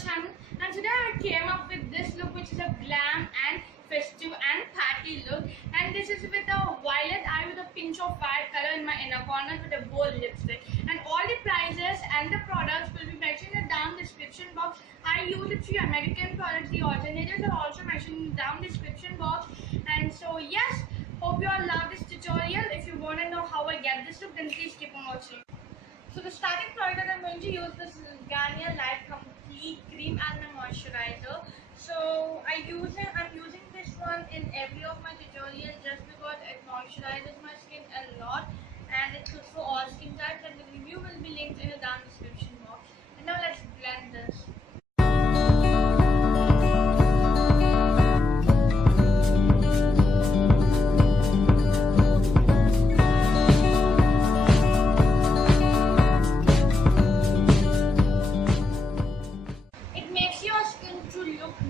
channel, and today I came up with this look, which is a glam and festive and party look. And this is with a violet eye with a pinch of white color in my inner corner with a bold lipstick. And all the prices and the products will be mentioned in the down description box. I use a few American products. The alternatives are also mentioned in the down description box. And so yes, hope you all love this tutorial. If you want to know how I get this look, then please keep on watching. So the starting product that I'm going to use is Garnier Light Complete cream as my moisturizer. So I'm using this one in every of my tutorials just because it moisturizes my skin a lot, and it's good for all skin types, and the review will be linked in the down description box. And now let's blend this.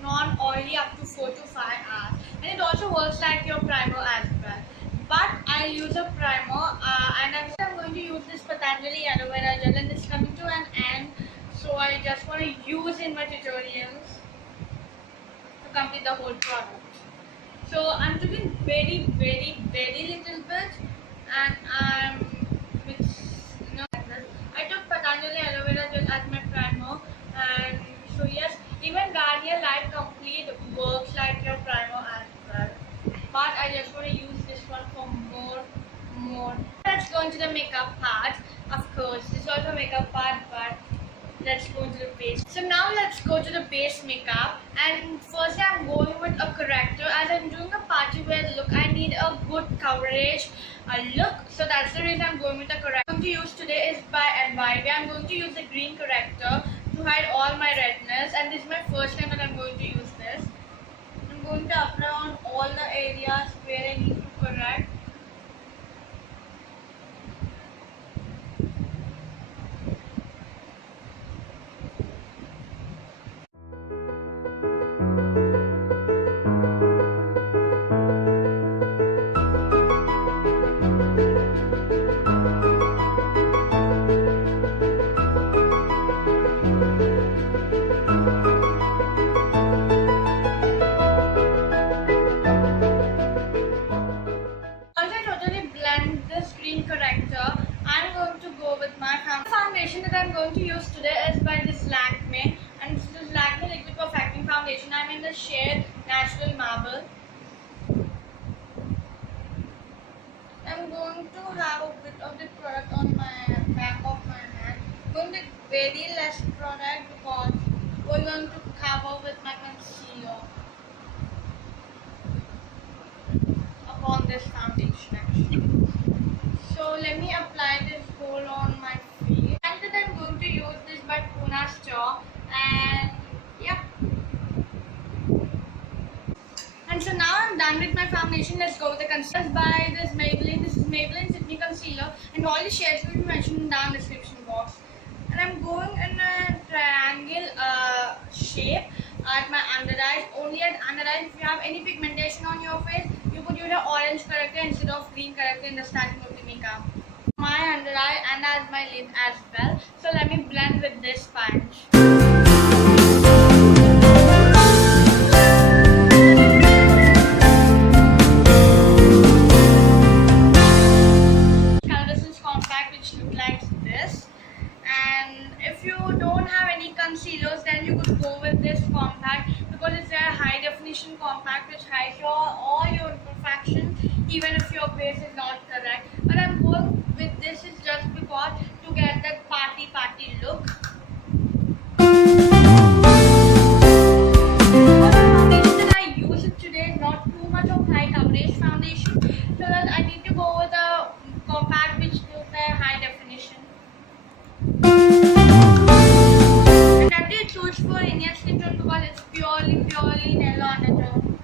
Non-oily up to 4 to 5 hours, and it also works like your primer as well. But I use a primer and I'm going to use this Patanjali Aloe gel, and it's coming to an end, so I just want to use in my tutorials to complete the whole product. So I'm doing very little bit, and I took Patanjali Aloe gel as my primer, and so yes, even Garnier Light Complete works like your primer as well. But I just want to use this one for more. Let's go into the makeup part. Of course, this is also makeup part, but let's go into the base. So now let's go to the base makeup. And first I'm going with a corrector. As I'm doing a party wear look, I need a good coverage look. So that's the reason I'm going with the corrector. I'm going to use today is by Advive. I'm going to use the green corrector to hide all my redness, and this is my first time that I'm going to use this. I'm going to apply on all the areas where I need to correct. Corrector, I'm going to go with my foundation that I'm going to use today is by this Lakme, and this is Lakme Liquid Perfecting Foundation. I'm in the shade Natural Marble. I'm going to have a bit of the product on my back of my hand. I'm going to take very less product because we're going to cover with my concealer upon this foundation actually. So let me apply this whole on my face. And then I'm going to use this by Puna Straw, and yeah. And so now I'm done with my foundation. Let's go with the concealer by this Maybelline. This is Maybelline Sydney Concealer, and all the shades will be mentioned in the down description box. And I'm going in a triangle shape at my under eyes. Only at under eyes. If you have any pigmentation on your face, you could use an orange corrector instead of green corrector in the starting of the makeup. My under eye and as my lid as well. So let me blend with this sponge. Coloressence compact, which looks like this. And if you don't have any concealers, then you could go with this compact because it's a high definition compact which hides all your imperfections even if your base is not correct. But I'm going with this is just because to get that party look. The foundation that I use it today is not too much of high coverage foundation, so that I need to go with a compact which gives a high definition. And that is choose for Indian skin tone because it's purely yellow undertone.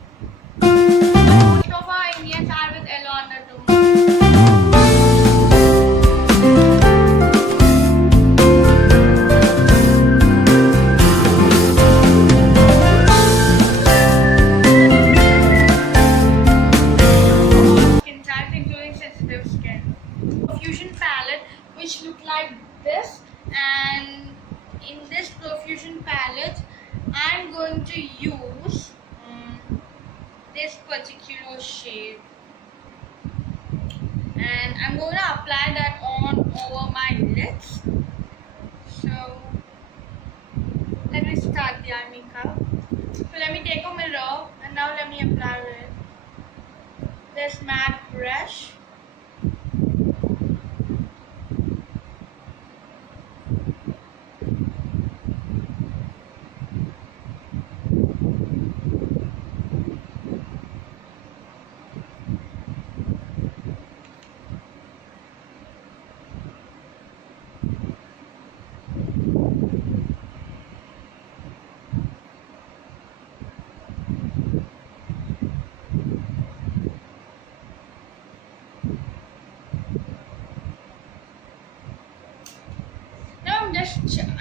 Most of our Indians are with yellow going to use this particular shade, and I'm going to apply that on over my lips. So let me start the eye makeup. So let me take a mirror and now let me apply with this matte brush.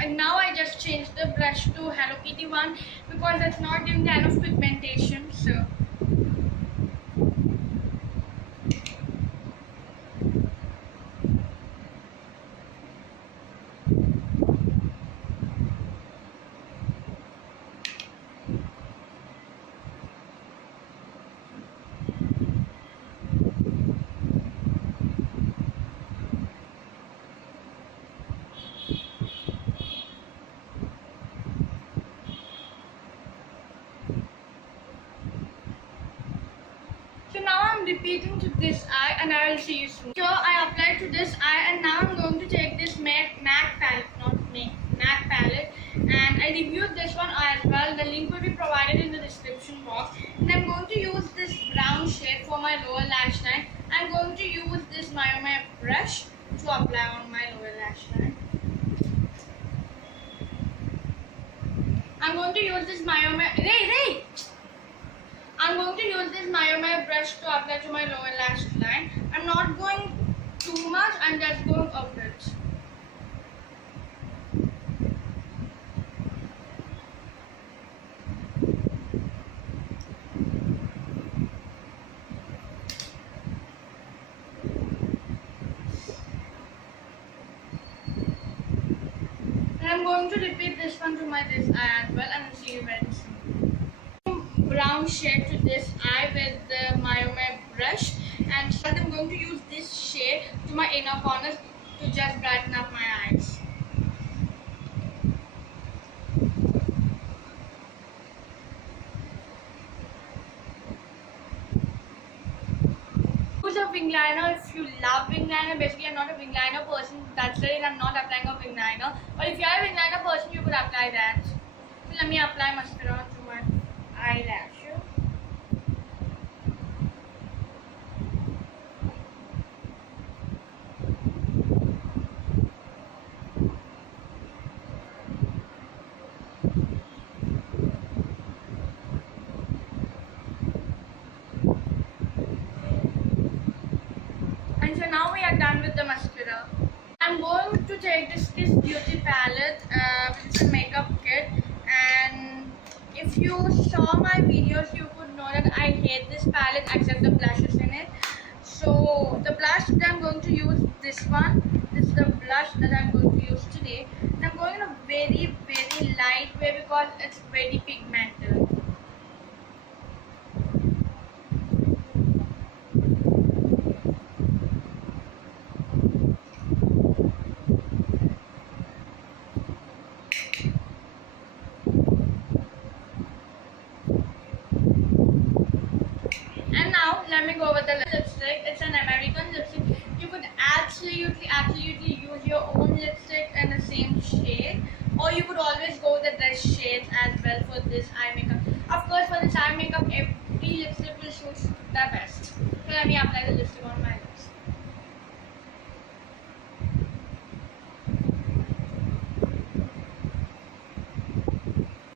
Now I just changed the brush to Hello Kitty one because it's not giving the enough pigmentation. So now I'm repeating to this eye and I will see you soon. So I applied to this eye and now I'm going to take this matte palette, and I reviewed this one as well. The link will be provided in the description box. And I'm going to use this brown shade for my lower lash line. I'm going to use this my brush to apply on my lower lash line. I'm going to use this I'm going to use this brush to apply to my lower lash line. I'm not going too much, I'm just going a bit. And I'm going to repeat this one to this eye as well, and I'll see you very soon. Brown shade to this eye with the my brush, and so I'm going to use this shade to my inner corners to just brighten up my eyes. Use a wing liner if you love wing liner. Basically, I'm not a wing liner person, that's the reason I'm not applying a wing liner. But if you are a wing liner person, you could apply that. So let me apply mascara to my eyelash. And so now we are done with the mascara. I'm going to take this beauty palette, which is a makeup kit, and if you saw my videos, you would know that I hate this palette except the blushes in it. So the blush that I'm going to use, this one, this is the blush that I'm going to use today. And I'm going in a very light way because it's very pigmented. Let me go with the lipstick. It's an American lipstick. You could absolutely use your own lipstick in the same shade, or you could always go with the dress shades as well for this eye makeup. Of course, for this eye makeup, every lipstick will suit the best. So let me apply the lipstick on my lips.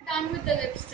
Done with the lipstick.